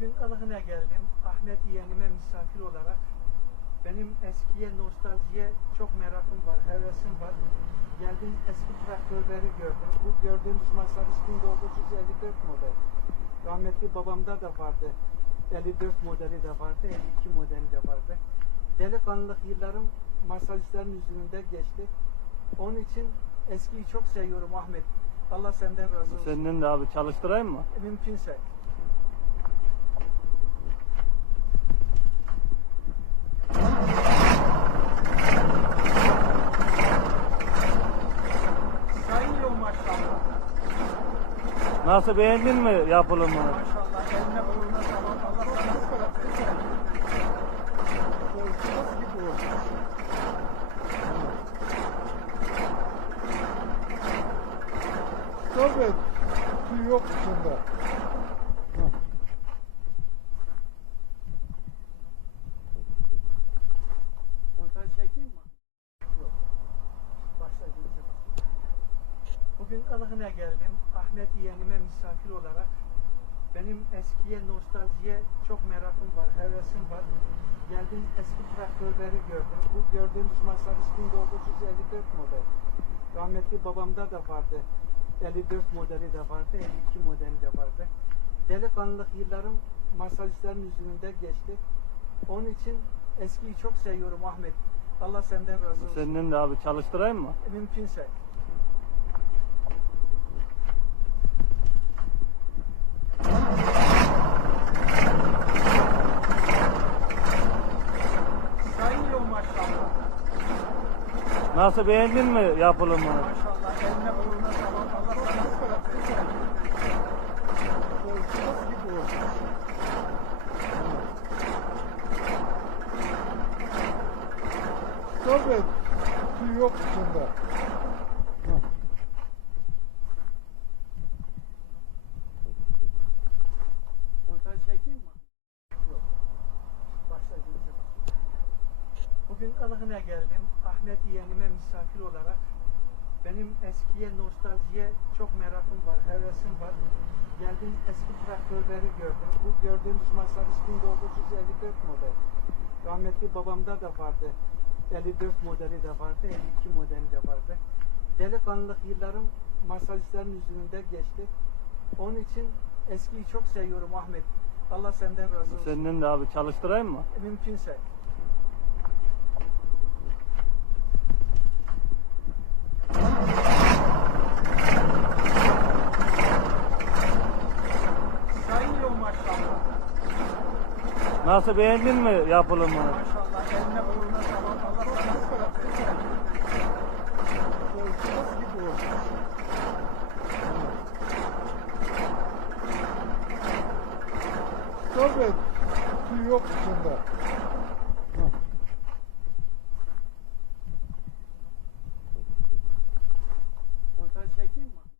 Bugün Ilıgın'a geldim. Ahmet yeğenime misafir olarak. Benim eskiye, nostaljiye çok merakım var, hevesim var. Geldim eski traktörleri gördüm. Bu gördüğünüz Mercedes 1954 model. Rahmetli babamda da vardı. 54 modeli de vardı, 52 modeli de vardı. Delikanlılık yıllarım Mercedeslerin yüzünde geçti. Onun için eskiyi çok seviyorum Ahmet. Allah senden razı olsun. Senin de abi çalıştırayım mı? Mümkünse. Sayıyor maşallah. Nasıl beğendin mi yapılımını? Maşallah eline koluna sağlık. Allah sana. Korkunuz gibi. Su yok içinde. Montaj çekeyim mi? Yok. Başla deyince başla. Bugün Ilıgın'a geldim. Ahmet yeğenime misafir olarak. Benim eskiye, nostaljiye çok merakım var, hevesim var. Geldim eski traktörleri gördüm. Bu gördüğünüz Mercedes 1954 model. Rahmetli babamda da vardı. 54 modeli de vardı, 52 modeli de vardı. Delikanlılık yıllarım Mercedeslerin yüzünde geçti. Onun için eskiyi çok seviyorum Ahmet. Allah senden razı olsun. Senin de abi çalıştırayım mı? Mümkünse. Sayıyor maşallah. Nasıl beğendin mi yapılımını? Maşallah eline koluna sağlık. Allah oldu. Tabii. Su yok içinde. Bugün Ilıgın'a geldim. Ahmet yeğenime misafir olarak. Benim eskiye, nostaljiye çok merakım var, hevesim var. Geldim eski traktörleri gördüm. Bu gördüğünüz Mercedes 1954 model. Rahmetli babamda da vardı. 54 modeli de vardı, 52 modeli de vardı. Delikanlılık yıllarım Mercedeslerin yüzünde geçti. Onun için eskiyi çok seviyorum Ahmet. Allah senden razı olsun. Senin de abi çalıştırayım mı? Mümkünse. Sayıyor maşallah. Nasıl beğendin mi yapılımını? Maşallah eline koluna sağlık. Allah. Korkunuz gibi oldu. Tabii. Su yok içinde.